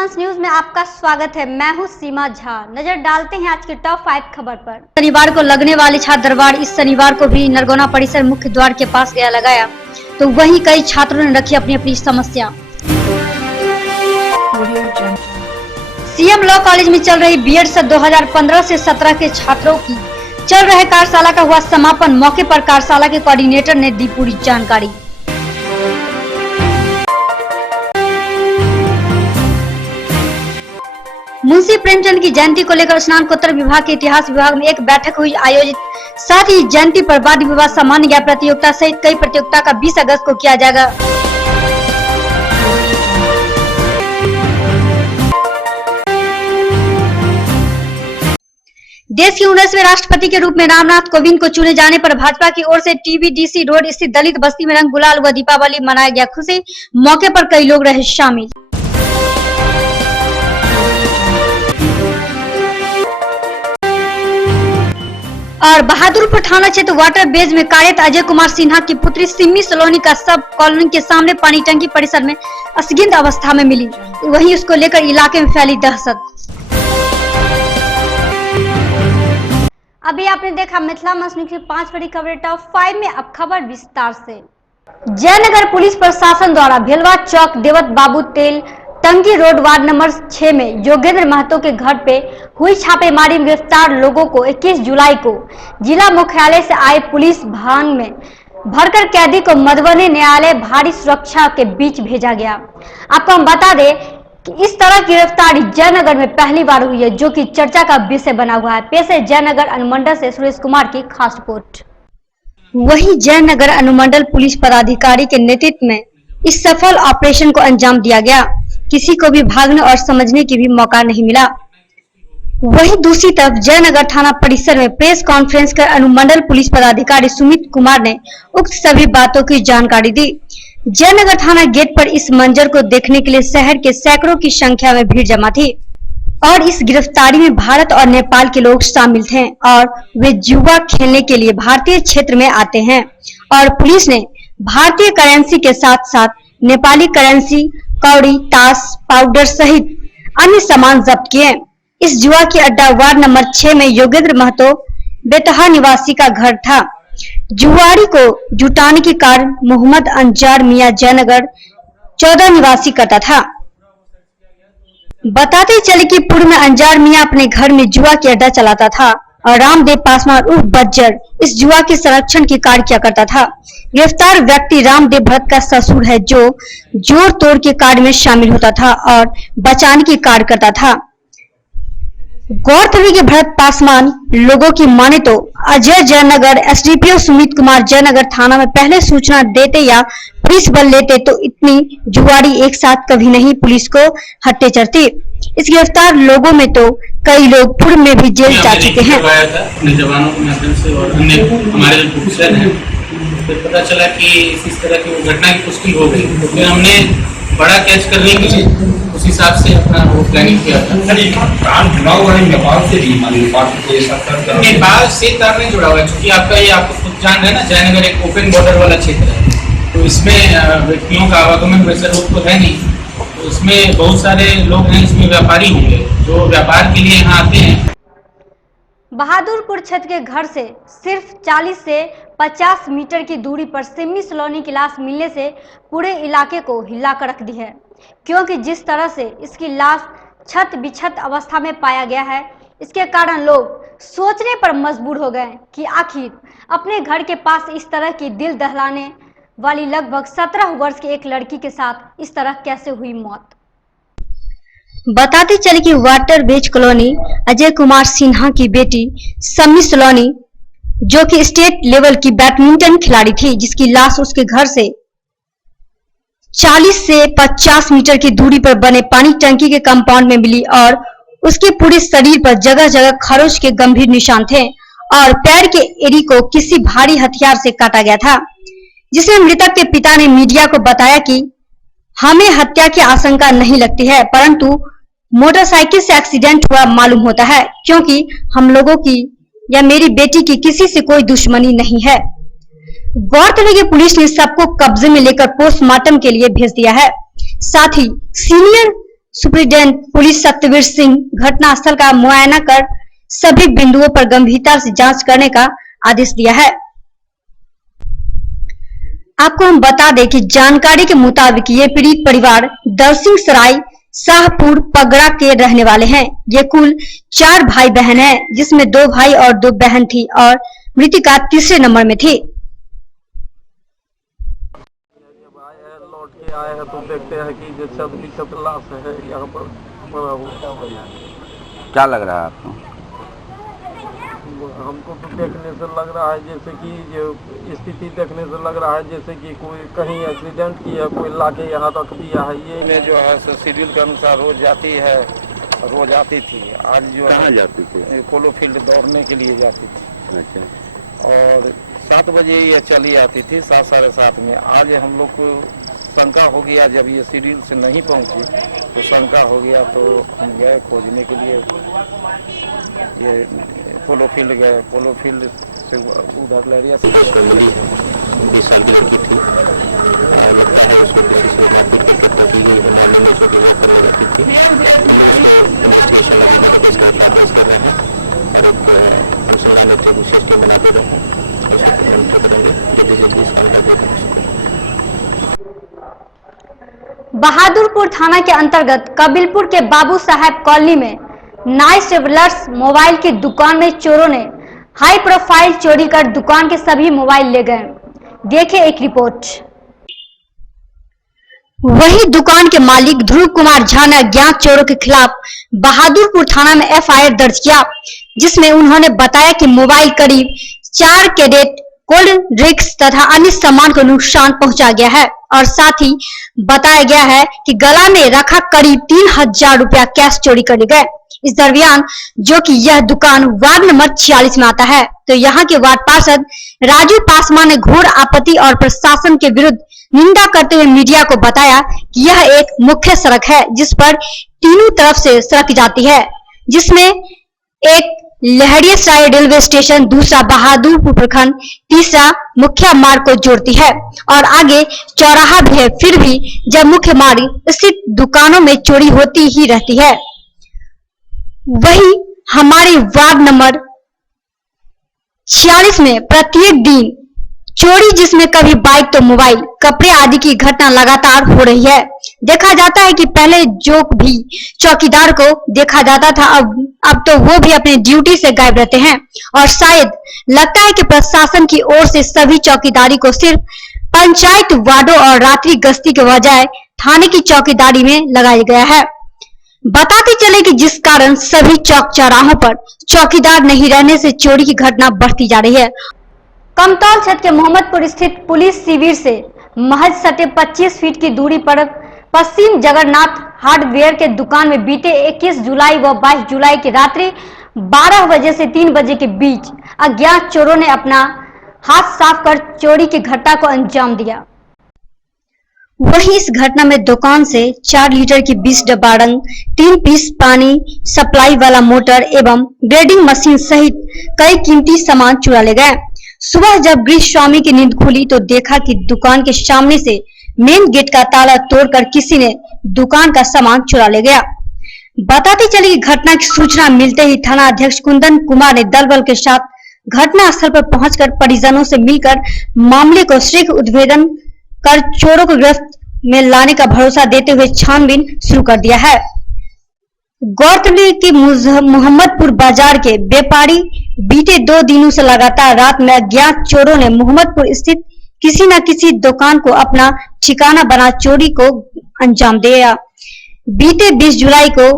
मंच न्यूज में आपका स्वागत है। मैं हूं सीमा झा। नजर डालते हैं आज की टॉप 5 खबर पर। शनिवार को लगने वाले छात्र दरबार इस शनिवार को भी नरगोना परिसर मुख्य द्वार के पास गया लगाया, तो वहीं कई छात्रों ने रखी अपनी अपनी समस्या। सीएम लॉ कॉलेज में चल रही बीएड सत्र 2015 से 17 के छात्रों की चल रहे कार्यशाला का हुआ समापन। मौके पर कार्यशाला के कोऑर्डिनेटर ने दी पूरी जानकारी। मुंशी प्रेमचंद की जयंती को लेकर स्नातकोत्तर विभाग के इतिहास विभाग में एक बैठक हुई आयोजित। साथ ही जयंती पर वाद विवाद, सामान्य ज्ञान प्रतियोगिता सहित कई प्रतियोगिता का 20 अगस्त को किया जाएगा। देश के 19वें राष्ट्रपति के रूप में रामनाथ कोविंद को चुने जाने पर भाजपा की ओर से टीबीडीसी रोड स्थित दलित बस्ती में रंग गुलाल व दीपावली मनाया गया। खुशी मौके पर कई लोग रहे शामिल। और बहादुरपुर थाना क्षेत्र वाटर बेज में कार्यरत अजय कुमार सिन्हा की पुत्री सिम्मी सलोनी का सब कॉलोनी के सामने पानी टंकी परिसर में असगिंद अवस्था में मिली। वहीं उसको लेकर इलाके में फैली दहशत। अभी आपने देखा मिथिला मंच न्यूज़ की 5 बड़ी खबरें टॉप 5 में। अब खबर विस्तार से। जयनगर पुलिस प्रशासन द्वारा भेलवा चौक देवत बाबू तेल टंकी रोड वार्ड नंबर 6 में योगेंद्र महतो के घर पे हुई छापेमारी में गिरफ्तार लोगों को 21 जुलाई को जिला मुख्यालय से आए पुलिस वाहन में भरकर कैदी को मधुबनी न्यायालय भारी सुरक्षा के बीच भेजा गया। आपको हम बता दें कि इस तरह की गिरफ्तारी जयनगर में पहली बार हुई है, जो कि चर्चा का विषय बना हुआ है। पेश है जयनगर अनुमंडल से सुरेश कुमार की खास रिपोर्ट। वहीं जयनगर अनुमंडल पुलिस पदाधिकारी के नेतृत्व में इस सफल ऑपरेशन को अंजाम दिया गया। किसी को भी भागने और समझने की भी मौका नहीं मिला। वहीं दूसरी तरफ जयनगर थाना परिसर में प्रेस कॉन्फ्रेंस कर अनुमंडल पुलिस पदाधिकारी सुमित कुमार ने उक्त सभी बातों की जानकारी दी। जयनगर थाना गेट पर इस मंजर को देखने के लिए शहर के सैकड़ों की संख्या में भीड़ जमा थी और इस गिरफ्तारी में भारत और नेपाल के लोग शामिल थे और वे जुआ खेलने के लिए भारतीय क्षेत्र में आते हैं और पुलिस ने भारतीय करेंसी के साथ साथ नेपाली करेंसी, कौड़ी, ताश, पाउडर सहित अन्य सामान जब्त किए। इस जुआ की अड्डा वार्ड नंबर 6 में योगेंद्र महतो बेतहा निवासी का घर था। जुआरी को जुटाने के कार्य मोहम्मद अंजार मियां जयनगर 14 निवासी करता था। बताते चले कि पूर्व में अंजार मियां अपने घर में जुआ की अड्डा चलाता था और रामदेव पासवान उर्फ बज्जर इस जुआ के संरक्षण की कार्य किया करता था। गिरफ्तार व्यक्ति रामदेव भट्ट का ससुर है, जो जोड़ तोड़ के कार्य में शामिल होता था और बचाने की कार्य करता था। गौरतलब कि भरत पासवान लोगों की माने तो अजय जयनगर एसडीपीओ सुमित कुमार जयनगर थाना में पहले सूचना देते या पुलिस बल लेते तो इतनी जुआरी एक साथ कभी नहीं पुलिस को हट्टे चढ़ती। इस गिरफ्तार लोगों में तो कई लोग पूर्व में भी जेल जा चुके हैं। अपने जवानों के माध्यम से और अन्य हमारे जो ऑफिसर हैं, फिर पता चला कि इस तरह की घटना की पुष्टि हो गई, तो फिर हमने बड़ा कैच करने के लिए उस हिसाब से अपना वो प्लानिंग किया था। नेपाल से तार नहीं जुड़ा हुआ है, क्योंकि आपका ये आपको खुद जान रहे ना, जयनगर एक ओपन बॉर्डर वाला क्षेत्र है, तो इसमें व्यक्तियों का आवागमन वैसे रोक तो है नहीं। तो इसमें बहुत सारे लोग हैं, इसमें व्यापारी होंगे जो व्यापार के लिए यहाँ आते हैं। बहादुरपुर क्षेत्र के घर से सिर्फ 40 से 50 मीटर की दूरी पर सिम्मी सलोनी की लाश मिलने से पूरे इलाके को हिला कर रख दी है, क्योंकि जिस तरह से इसकी लाश छत बिछत अवस्था में पाया गया है, इसके कारण लोग सोचने पर मजबूर हो गए कि आखिर अपने घर के पास इस तरह की दिल दहलाने वाली लगभग 17 वर्ष की एक लड़की के साथ इस तरह कैसे हुई मौत। बताते चले कि वाटर बेज कॉलोनी अजय कुमार सिन्हा की बेटी सम्मी सलोनी, जो कि स्टेट लेवल की बैडमिंटन खिलाड़ी थी, जिसकी लाश उसके घर से 40 से 50 मीटर की दूरी पर बने पानी टंकी के कंपाउंड में मिली और उसके पूरे शरीर पर जगह जगह खरोच के गंभीर निशान थे और पैर के एड़ी को किसी भारी हथियार से काटा गया था, जिसमें मृतक के पिता ने मीडिया को बताया कि हमें हत्या की आशंका नहीं लगती है, परंतु मोटरसाइकिल से एक्सीडेंट हुआ मालूम होता है, क्योंकि हम लोगों की या मेरी बेटी की किसी से कोई दुश्मनी नहीं है। गौरतलब है कि पुलिस ने सबको कब्जे में लेकर पोस्टमार्टम के लिए भेज दिया है। साथ ही senior superintendent police Satyavir Singh घटनास्थल का मुआयना कर सभी बिंदुओं पर गंभीरता से जांच करने का आदेश दिया है। आपको हम बता दें कि जानकारी के मुताबिक ये पीड़ित परिवार दलसिंह सराय शाहपुर पगड़ा के रहने वाले हैं। ये कुल 4 भाई बहन हैं, जिसमें 2 भाई और 2 बहन थी और मृतिका तीसरे नंबर में थी। लौट के आए हैं तो देखते हैं कि जो छत लाश है यहाँ पर पड़ा हुआ। क्या लग रहा है आपको? हमको तो देखने से लग रहा है जैसे कि जो स्थिति देखने से लग रहा है जैसे कि कोई कहीं एक्सीडेंट किया, कोई लाके यहाँ रख दिया है। ये जो है शेड्यूल के अनुसार रोज जाती है, रोज आती थी। आज जो कहाँ जाती थी? पोलो फील्ड दौड़ने के लिए जाती थी। अच्छा। और 7 बजे ये चली आती थी, 7 साढ़े 7 में। आज हम लोग को शंका हो गया, जब ये शेड्यूल से नहीं पहुंची तो शंका हो गया, तो हम गए खोजने के लिए। ये पोलो फील्ड गए, पोलो फील्ड से उधर लहरिया से 20 साल की लड़की थी, लगता है उसको किसी से मारपीट करके पहुंची गई है। मामले में जो भी करने लगी थी इन्वेस्टिगेशन कर रहे हैं और एक सिस्टम बना दे रहे हैं। बहादुरपुर थाना के अंतर्गत कबीलपुर के बाबू साहब कॉलोनी में नाइस ट्रेवलर्स मोबाइल की दुकान में चोरों ने हाई प्रोफाइल चोरी कर दुकान के सभी मोबाइल ले गए। देखे एक रिपोर्ट। वही दुकान के मालिक ध्रुव कुमार झा ने अज्ञात चोरों के खिलाफ बहादुरपुर थाना में FIR दर्ज किया, जिसमें उन्होंने बताया कि मोबाइल करीब 4 कैरेट कोल्ड ड्रिंक्स तथा अन्य सामान को नुकसान पहुंचा गया है और साथ ही बताया गया है कि गला में रखा करीब 3000 रुपया कैश चोरी कर गए। इस दरमियान जो कि यह दुकान वार्ड नंबर 46 में आता है, तो यहाँ के वार्ड पार्षद राजू पासवान ने घोर आपत्ति और प्रशासन के विरुद्ध निंदा करते हुए मीडिया को बताया कि यह एक मुख्य सड़क है जिस पर तीनों तरफ से सड़क जाती है, जिसमें एक लहरियासराय रेलवे स्टेशन, दूसरा बहादुरपुर प्रखंड, तीसरा मुख्य मार्ग को जोड़ती है और आगे चौराहा भी है। फिर भी जब मुख्य मार्ग स्थित दुकानों में चोरी होती ही रहती है। वही हमारे वार्ड नंबर 46 में प्रत्येक दिन चोरी, जिसमें कभी बाइक तो मोबाइल, कपड़े आदि की घटना लगातार हो रही है। देखा जाता है कि पहले जो भी चौकीदार को देखा जाता था, अब तो वो भी अपने ड्यूटी से गायब रहते हैं और शायद लगता है कि प्रशासन की ओर से सभी चौकीदारी को सिर्फ पंचायत वार्डों और रात्रि गश्ती के बजाय थाने की चौकीदारी में लगाया गया है। बताते चले कि जिस कारण सभी चौक चौराहों पर चौकीदार नहीं रहने से चोरी की घटना बढ़ती जा रही है। कमतौल क्षेत्र के मोहम्मदपुर स्थित पुलिस शिविर से महज सटे 25 फीट की दूरी पर पश्चिम जगन्नाथ हार्डवेयर के दुकान में बीते 21 जुलाई व 22 जुलाई की रात्रि 12 बजे से 3 बजे के बीच अज्ञात चोरों ने अपना हाथ साफ कर चोरी की घटना को अंजाम दिया। वहीं इस घटना में दुकान से 4 लीटर की 20 डब्बा रंग, 3 पीस पानी सप्लाई वाला मोटर एवं ग्रेडिंग मशीन सहित कई कीमती सामान चुरा ले गए। सुबह जब गृह स्वामी की नींद खुली तो देखा कि दुकान के सामने से मेन गेट का ताला तोड़कर किसी ने दुकान का सामान चुरा ले गया। बताते चले कि घटना की सूचना मिलते ही थाना अध्यक्ष कुंदन कुमार ने दल बल के साथ घटना स्थल पर पहुंचकर परिजनों से मिलकर मामले को शीघ्र उद्भेदन कर चोरों को गिरफ्त में लाने का भरोसा देते हुए छानबीन शुरू कर दिया है। गौरतलब है कि मोहम्मदपुर बाजार के व्यापारी बीते 2 दिनों से लगातार रात में अज्ञात चोरों ने मोहम्मदपुर स्थित किसी न किसी दुकान को अपना ठिकाना बना चोरी को अंजाम दिया। बीते 20 जुलाई को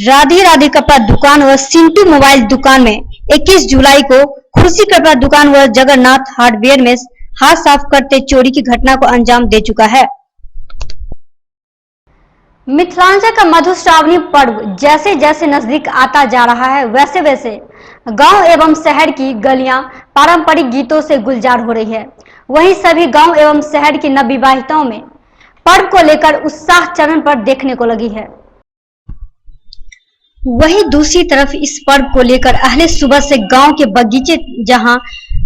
राधे राधे कपड़ा दुकान व सिंटू मोबाइल दुकान में, 21 जुलाई को खुशी कपड़ा दुकान व जगन्नाथ हार्डवेयर में हाथ साफ करते चोरी की घटना को अंजाम दे चुका है। मिथिलांचल का मधुश्रावणी पर्व जैसे जैसे नजदीक आता जा रहा है, वैसे वैसे गांव एवं शहर की गलियां पारंपरिक गीतों से गुलजार हो रही है। वहीं सभी गांव एवं शहर की नवविवाहिताओं में पर्व को लेकर उत्साह चरण पर देखने को लगी है। वहीं दूसरी तरफ इस पर्व को लेकर अहले सुबह से गांव के बगीचे जहां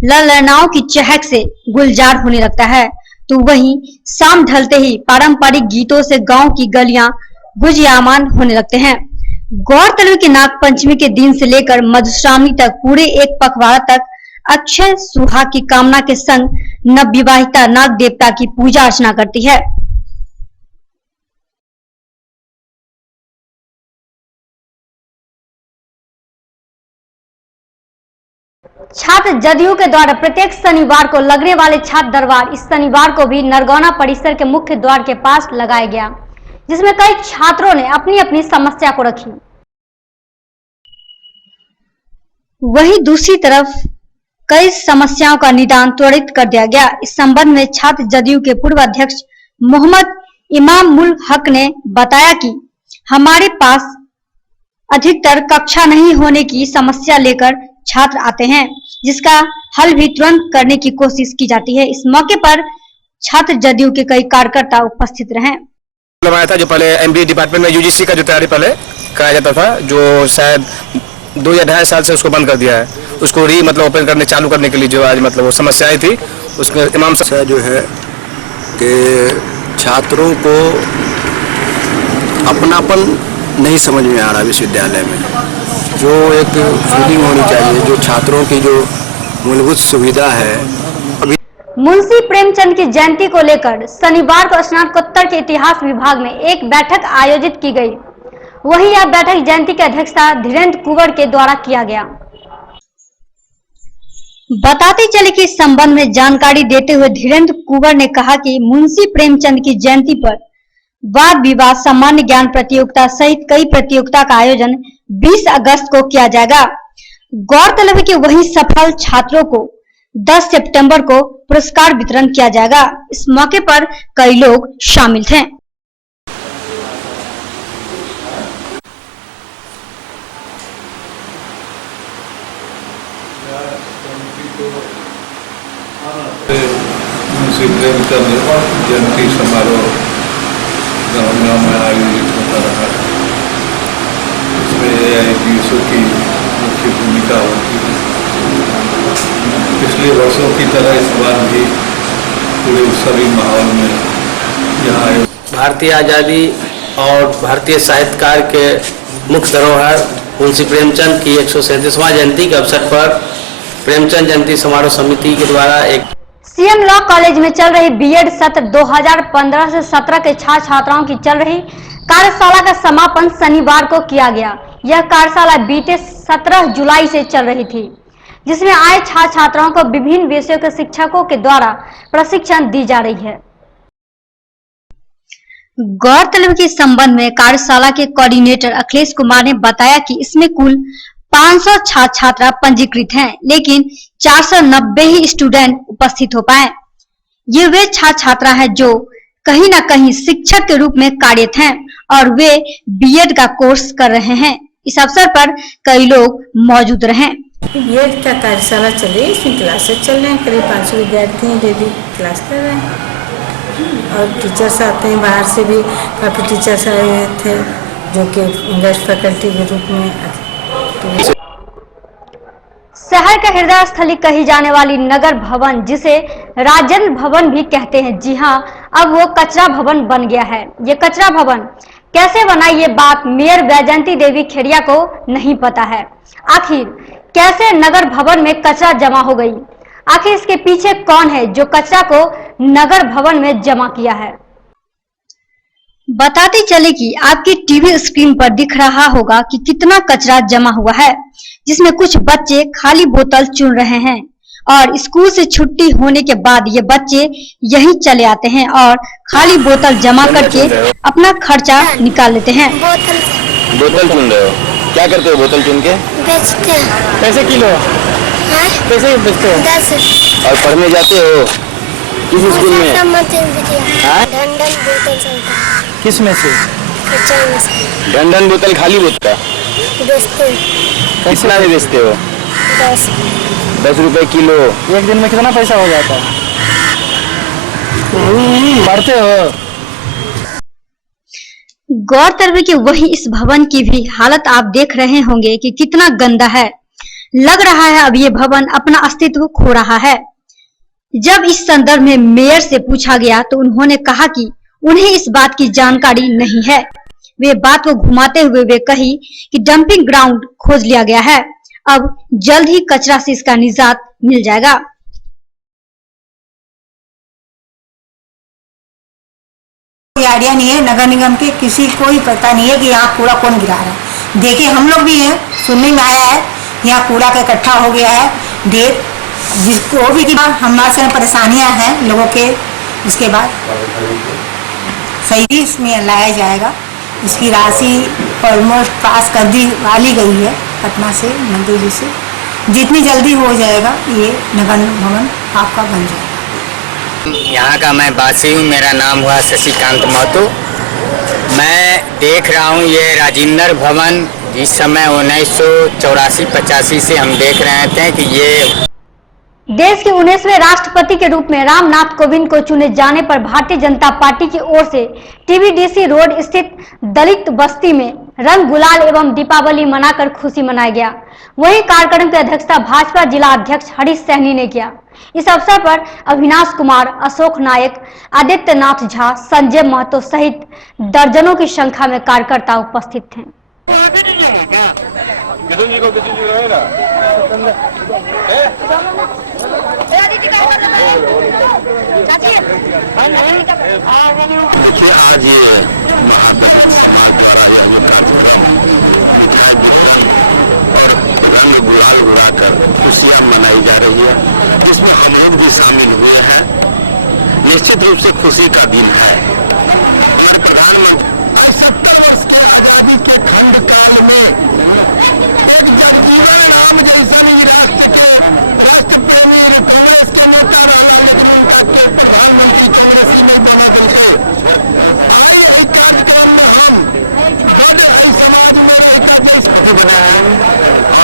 ललनाओं की चहक से गुलजार होने लगता है, तो वहीं शाम ढलते ही पारंपरिक गीतों से गांव की गलियां गुंजयमान होने लगते हैं। गौरतलब कि नाग पंचमी के दिन से लेकर मधुश्रावणी तक पूरे एक पखवाड़ा तक अक्षय सुहाग की कामना के संग नवविवाहिता नाग देवता की पूजा अर्चना करती है। छात्र जदयू के द्वारा प्रत्येक शनिवार को लगने वाले छात्र दरबार इस शनिवार को भी नरगौना परिसर के मुख्य द्वार के पास लगाया गया, जिसमें कई छात्रों ने अपनी अपनी समस्या को रखी। वहीं दूसरी तरफ कई समस्याओं का निदान त्वरित कर दिया गया। इस संबंध में छात्र जदयू के पूर्व अध्यक्ष मोहम्मद इमामुल हक ने बताया कि हमारे पास अधिकतर कक्षा नहीं होने की समस्या लेकर छात्र आते हैं, जिसका हल भी तुरंत करने की कोशिश की जाती है। इस मौके पर छात्र जदयू के कई कार्यकर्ता उपस्थित रहे। आया था जो पहले एमबीए डिपार्टमेंट में यूजीसी का जो तैयारी पहले कराया जाता था, जो शायद 2 या 2.5 साल से उसको बंद कर दिया है, उसको ओपन करने चालू करने के लिए जो आज वो समस्याएं थी, उसको इमाम साहब जो है कि छात्रों को अपनापन नहीं समझ में आ रहा विश्वविद्यालय में। जो एक फीलिंग होनी चाहिए, जो छात्रों की जो मूलभूत सुविधा है। अभी मुंशी प्रेमचंद की जयंती को लेकर शनिवार को स्नातकोत्तर के इतिहास विभाग में एक बैठक आयोजित की गई। वहीं यह बैठक जयंती की अध्यक्षता धीरेन्द्र कुंवर के द्वारा किया गया। बताते चले कि इस संबंध में जानकारी देते हुए धीरेन्द्र कुंवर ने कहा कि मुंशी प्रेमचंद की जयंती पर वाद विवाद, सामान्य ज्ञान प्रतियोगिता सहित कई प्रतियोगिता का आयोजन 20 अगस्त को किया जाएगा। गौरतलब है कि वही सफल छात्रों को 10 सितंबर को पुरस्कार वितरण किया जाएगा। इस मौके पर कई लोग शामिल थे। मुंशी प्रेमचंद जयंती समारोह गाँव में आयोजित होता रहा। इसमें AIPSO की मुख्य भूमिका होती है। पिछले वर्षों की तरह इस बार भी पूरे उत्सवी माहौल में यहाँ भारतीय आज़ादी और भारतीय साहित्यकार के मुख्य धरोहर मुंशी प्रेमचंद की 137वां जयंती के अवसर पर प्रेमचंद जयंती समारोह समिति के द्वारा एक सीएम लॉ कॉलेज में चल रही बीएड सत्र 2015 से 17 के छात्र छात्राओं की चल रही कार्यशाला का समापन शनिवार को किया गया। यह कार्यशाला बीते 17 जुलाई से चल रही थी, जिसमें आए छात्र छात्राओं को विभिन्न विषयों के शिक्षकों के द्वारा प्रशिक्षण दी जा रही है। गौरतलब के संबंध में कार्यशाला के कोऑर्डिनेटर अखिलेश कुमार ने बताया कि इसमें कुल 500 छात्र छात्रा पंजीकृत हैं, लेकिन 490 ही स्टूडेंट उपस्थित हो पाए। ये वे छात्र छात्रा है जो कहीं न कहीं शिक्षक के रूप में कार्यरत हैं और वे बीएड का कोर्स कर रहे हैं। इस अवसर पर कई लोग मौजूद रहे। बीएड का कार्यशाला चल रही है, इसमें क्लासेस चल रहे हैं। करीब 500 विद्यार्थी हैं जो भी क्लास कर रहे हैं और टीचर्स आते हैं। बाहर से भी काफ़ी टीचर्स आए हुए थे जो कि गेस्ट फैकल्टी के रूप में। शहर का हृदय स्थली कही जाने वाली नगर भवन, जिसे राजेंद्र भवन भी कहते हैं, जी हां, अब वो कचरा भवन बन गया है। ये कचरा भवन कैसे बना, ये बात मेयर वैजयंती देवी खेड़िया को नहीं पता है। आखिर कैसे नगर भवन में कचरा जमा हो गई, आखिर इसके पीछे कौन है जो कचरा को नगर भवन में जमा किया है। बताते चले कि आपकी टीवी स्क्रीन पर दिख रहा होगा कि कितना कचरा जमा हुआ है, जिसमें कुछ बच्चे खाली बोतल चुन रहे हैं और स्कूल से छुट्टी होने के बाद ये बच्चे यहीं चले आते हैं और खाली बोतल जमा करके अपना खर्चा निकाल लेते हैं। बोतल चुन रहे हो? क्या करते हो बोतल चुन के? बेचते हैं। कैसे किलो? कैसे बेचते हो? 10। और पढ़ने जाते हो किस स्कूल में? ढंढन बोतल चलता है। किस में से? कचरा से। ढंढन बोतल खाली बोतल बेचते हैं। कितना में बेचते हो? 10 रुपए किलो। एक दिन में कितना पैसा हो जाता है? पढ़ते हो? गौरतलब है कि वही इस भवन की भी हालत आप देख रहे होंगे कि कितना गंदा है। लग रहा है अब ये भवन अपना अस्तित्व खो रहा है। जब इस संदर्भ में मेयर से पूछा गया तो उन्होंने कहा कि उन्हें इस बात की जानकारी नहीं है, वे बात को घुमाते हुए वे कही कि डंपिंग ग्राउंड खोज लिया गया है, अब जल्द ही कचरा से इसका निजात मिल जाएगा। कोई आइडिया नहीं है, नगर निगम के किसी को ही पता नहीं है कि यहाँ कूड़ा कौन गिरा रहा है। देखे हम लोग भी हैं, सुनने में आया है यहाँ कूड़ा का इकट्ठा हो गया है ढेर, जिसको भी हमारे से परेशानियां हैं लोगों के। इसके बाद सही इसमें लाया जाएगा। इसकी राशि ऑलमोस्ट पास कर दी वाली गई है पटना से, मंत्री जी से। जितनी जल्दी हो जाएगा ये नगर भवन आपका बन जाएगा। यहाँ का मैं वासी हूँ, मेरा नाम हुआ शशिकांत महतो। मैं देख रहा हूँ ये राजेंद्र भवन जिस समय 1984-85 से हम देख रहे थे कि ये देश के 19वें राष्ट्रपति के रूप में रामनाथ कोविंद को चुने जाने पर भारतीय जनता पार्टी की ओर से टीबीडीसी रोड स्थित दलित बस्ती में रंग गुलाल एवं दीपावली मनाकर खुशी मनाया गया। वहीं कार्यक्रम की अध्यक्षता भाजपा जिला अध्यक्ष हरीश सहनी ने किया। इस अवसर पर अविनाश कुमार, अशोक नायक, आदित्यनाथ झा, संजय महतो सहित दर्जनों की संख्या में कार्यकर्ता उपस्थित थे। देखिए आज ये महादलित समाज द्वारा यह जो कार्यक्रम और रंग गुलाल उड़ाकर खुशियां मनाई जा रही है, इसमें हम लोग भी शामिल हुए हैं। निश्चित रूप से खुशी का दिन है। हमारे प्रधानमंत्री 70 वर्ष की आजादी के खंड काल में एक जगजीवन राम जैसा राष्ट्र प्रेमी कांग्रेस के नेता प्रधानमंत्री कांग्रेसी में बने गए थे। कार्यक्रम में हम समाज में और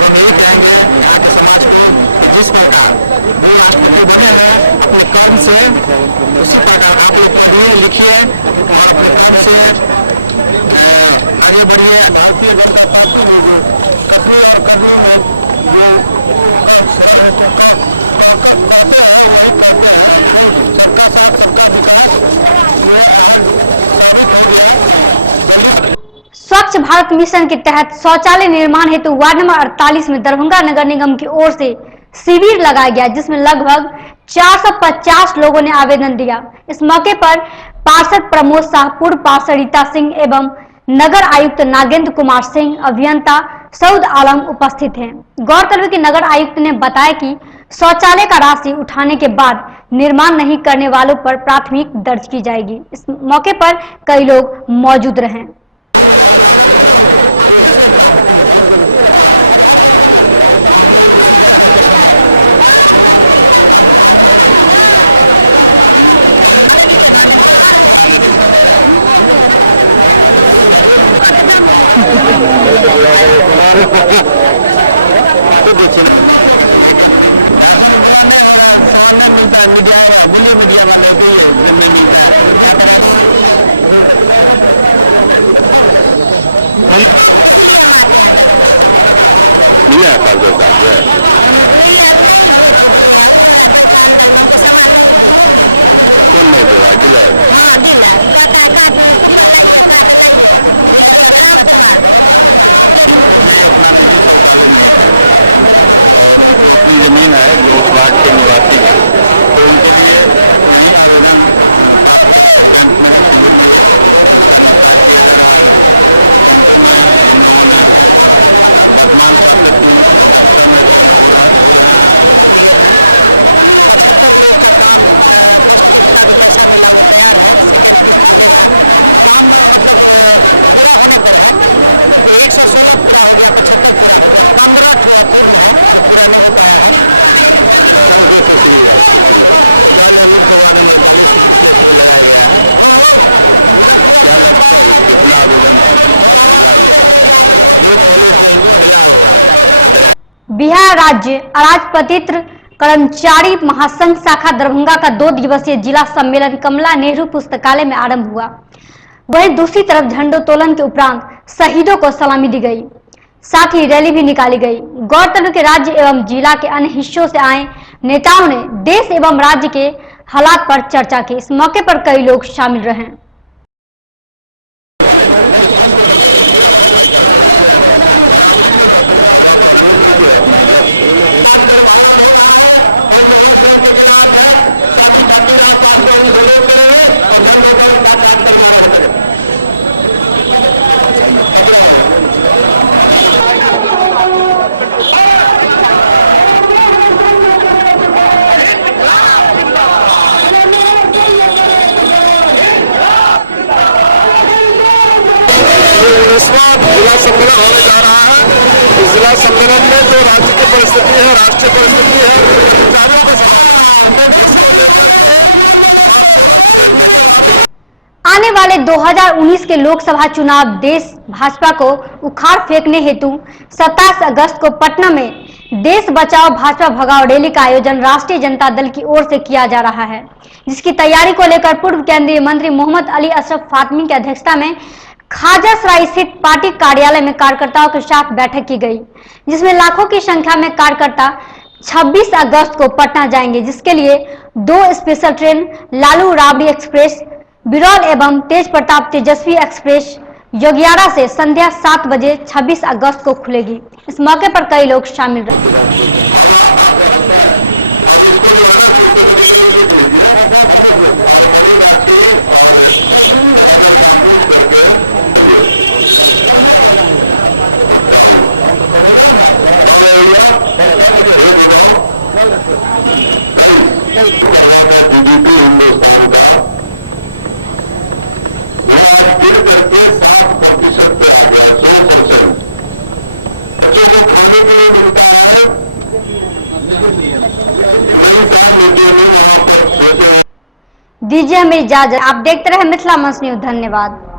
उम्मीद जाएंगे समाज को जिस प्रकार राष्ट्रपति बने हैं अपने काम से, उसी प्रकार आप लोग पढ़िए लिखिए और अपने काम से आगे बढ़िए। भारतीय जनता पार्टी में कभी और सबका साथ सबका विकास। स्वच्छ भारत मिशन के तहत शौचालय निर्माण हेतु वार्ड नंबर 48 में दरभंगा नगर निगम की ओर से शिविर लगाया गया, जिसमें लगभग 450 लोगों ने आवेदन दिया। इस मौके पर पार्षद प्रमोद शाह, पूर्व पार्षद रीता सिंह एवं नगर आयुक्त नागेंद्र कुमार सिंह, अभियंता सऊद आलम उपस्थित हैं। गौरतलब है कि नगर आयुक्त ने बताया कि शौचालय का राशि उठाने के बाद निर्माण नहीं करने वालों पर प्राथमिक दर्ज की जाएगी। इस मौके पर कई लोग मौजूद रहे। जमीन है जो उस वार्ड के निवासी है, तो उनके लिए बिहार राज्य अराजपत्रित कर्मचारी महासंघ शाखा दरभंगा का 2 दिवसीय जिला सम्मेलन कमला नेहरू पुस्तकालय में आरंभ हुआ। वहीं दूसरी तरफ झंडोत्तोलन के उपरांत शहीदों को सलामी दी गई, साथ ही रैली भी निकाली गई। गौरतलब के राज्य एवं जिला के अन्य हिस्सों से आए नेताओं ने देश एवं राज्य के हालात पर चर्चा की। इस मौके पर कई लोग शामिल रहे। जिला सम्मेलन में जो राज्य की परिस्थिति है, राष्ट्रीय परिस्थिति है, अधिकारियों का आने वाले 2019 के लोकसभा चुनाव देश भाजपा को उखाड़ फेंकने हेतु 27 अगस्त को पटना में देश बचाओ भाजपा भगाओ रैली का आयोजन राष्ट्रीय जनता दल की ओर से किया जा रहा है, जिसकी तैयारी को लेकर पूर्व केंद्रीय मंत्री मोहम्मद अली अशरफ फातमी की अध्यक्षता में खाजासराय स्थित पार्टी कार्यालय में कार्यकर्ताओं के साथ बैठक की गई, जिसमें लाखों की संख्या में कार्यकर्ता 26 अगस्त को पटना जाएंगे, जिसके लिए 2 special train Lalu Rabri express, Biraul एवं तेज प्रताप तेजस्वी एक्सप्रेस योगियारा से संध्या 7 बजे 26 अगस्त को खुलेगी। इस मौके पर कई लोग शामिल रहे। दीजिए हमें इजाजत। आप देखते रहे मिथिला मंच न्यूज। धन्यवाद।